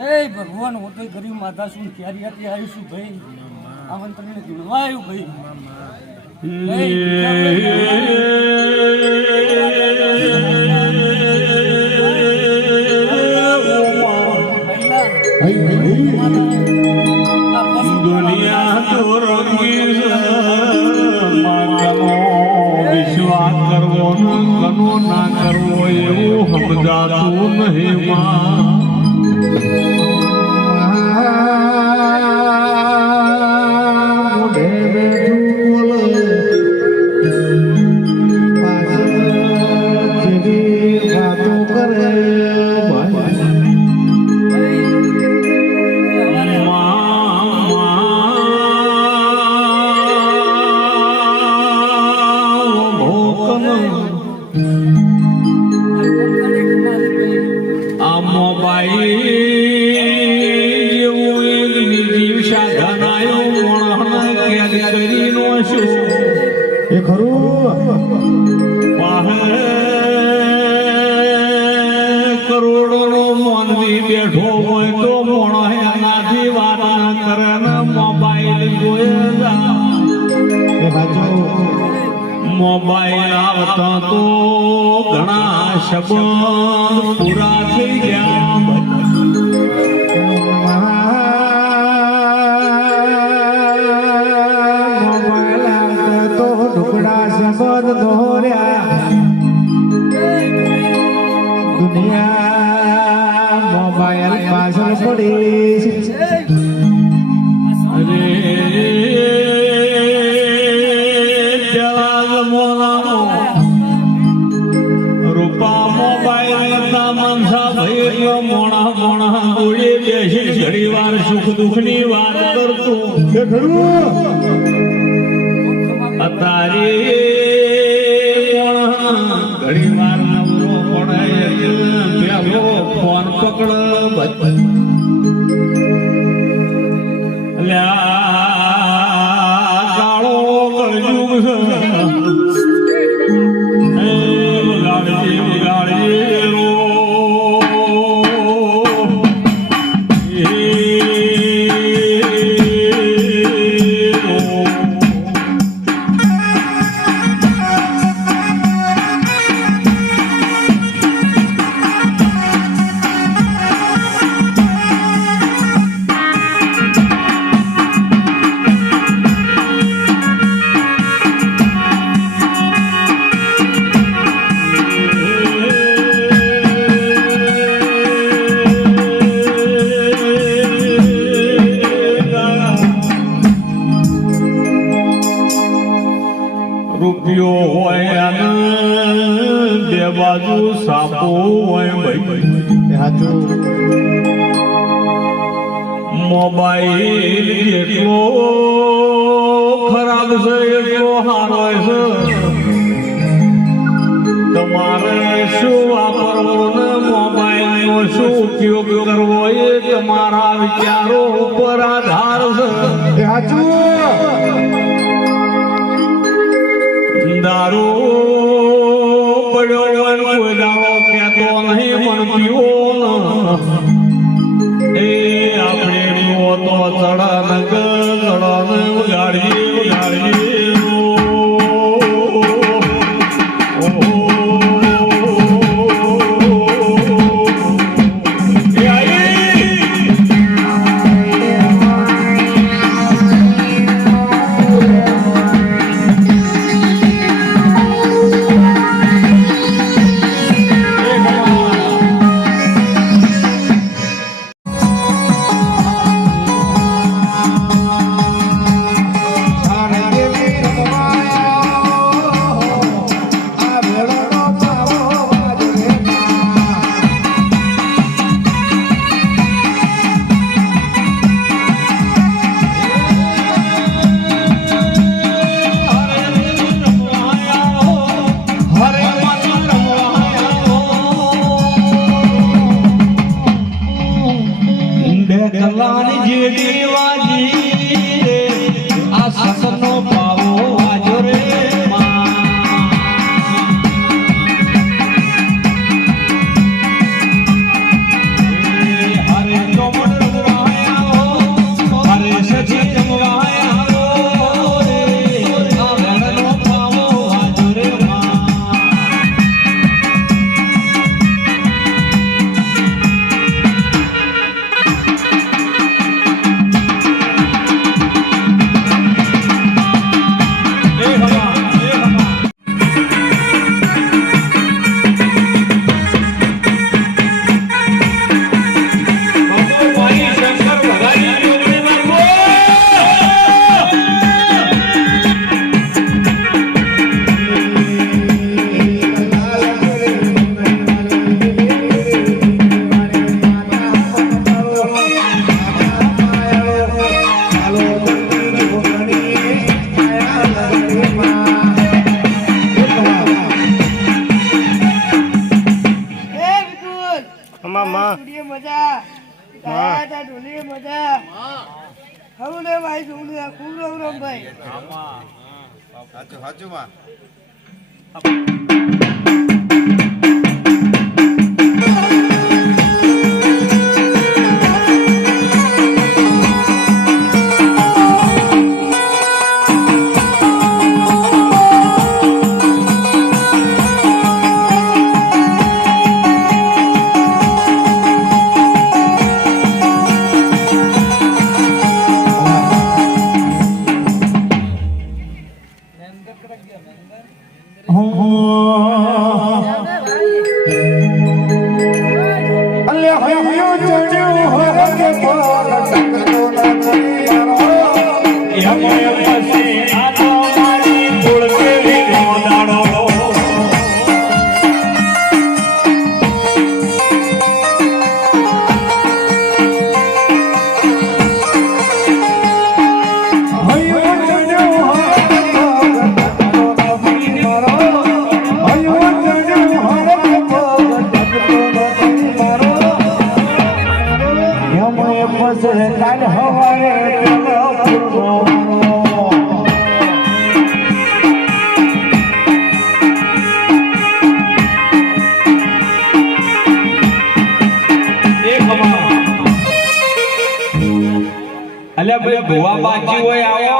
એ ભગવાન, હું તો ગરીબ માતા છું ક્યારે આથી આવીશું ભાઈ આમંત્રણ ગુણવાયું ભાઈ? દુનિયા તો કરવો ને ના કરવો એવું સમજાતું નહીં માં મોનવી બેઠો હોય તો મોણો એનાથી વાત ન કરે ને મોબાઈલ જોયે જા. એ સાચું મોબાઈલ આવતા તો ઘણા શબ્દ પૂરા થઈ ગયા પાછળ પડી છે. અરે રૂપા મોબાઈલ ના મનસા ભૈયો મોણા મોણા ગોળે બેસી ઘડી વાર સુખ દુઃખની વાત કરતો. રૂપિયો હોય અને બે બાજુ સાપો હોય ભાઈ. મોબાઈલ જેટલો ખરાબ છે એટલો સારો છે. તમારે શું વાપરવો ને મોબાઈલ નો શું ઉપયોગ કરવો એ તમારા વિચારો ઉપર આધાર છે. દારૂ પડ્યો દાડો કહેતો નહીં પણ પીવો એ આપણે તો ચડન ચડન ઉગાડીએ ઉગાડીએ કલાની જે દેવાજી અમા માં. સુડીએ મજા. તાયા તા ઢોલીએ મજા. હરું ને ભાઈ જોડું આ ખૂબ રમ રમ ભાઈ આમાં સાચું સાચું માં. amor. ભુવા બાકી હોય આવો.